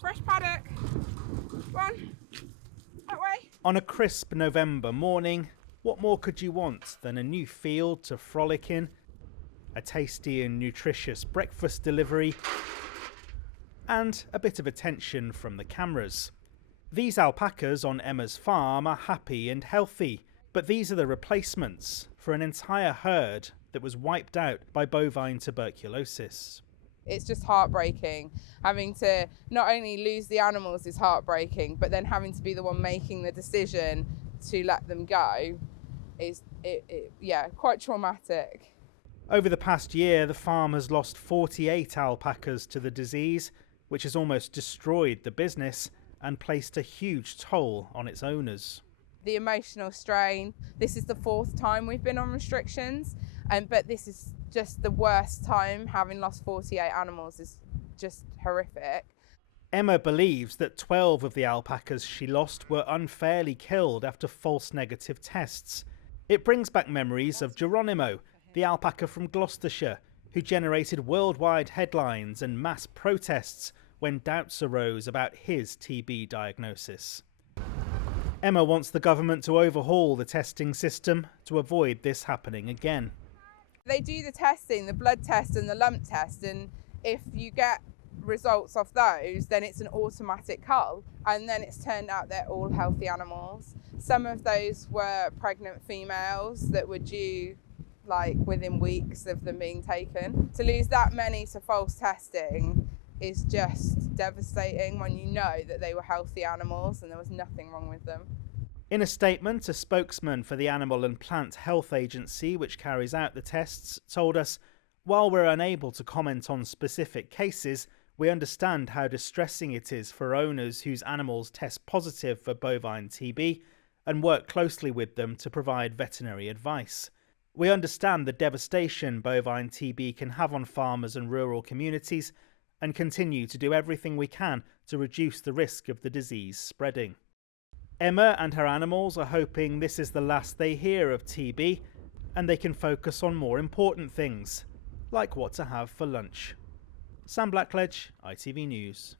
Fresh paddock. One. That way. On a crisp November morning, what more could you want than a new field to frolic in, a tasty and nutritious breakfast delivery, and a bit of attention from the cameras. These alpacas on Emma's farm are happy and healthy, but these are the replacements for an entire herd that was wiped out by bovine tuberculosis. It's just heartbreaking. Having to not only lose the animals is heartbreaking, but then having to be the one making the decision to let them go is quite traumatic. Over the past year, the farm has lost 48 alpacas to the disease, which has almost destroyed the business and placed a huge toll on its owners. The emotional strain. This is the 4th time we've been on restrictions, but this is just the worst time. Having lost 48 animals is just horrific. Emma believes that 12 of the alpacas she lost were unfairly killed after false negative tests. It brings back memories of Geronimo, the alpaca from Gloucestershire, who generated worldwide headlines and mass protests when doubts arose about his TB diagnosis. Emma wants the government to overhaul the testing system to avoid this happening again. They do the testing, the blood test and the lump test, and if you get results off those, then it's an automatic cull, and then it's turned out they're all healthy animals. Some of those were pregnant females that were due within weeks of them being taken. To lose that many to false testing is just devastating when you know that they were healthy animals and there was nothing wrong with them. In a statement, a spokesman for the Animal and Plant Health Agency, which carries out the tests, told us, "While we're unable to comment on specific cases, we understand how distressing it is for owners whose animals test positive for bovine TB and work closely with them to provide veterinary advice. We understand the devastation bovine TB can have on farmers and rural communities and continue to do everything we can to reduce the risk of the disease spreading." Emma and her animals are hoping this is the last they hear of TB and they can focus on more important things, like what to have for lunch. Sam Blackledge, ITV News.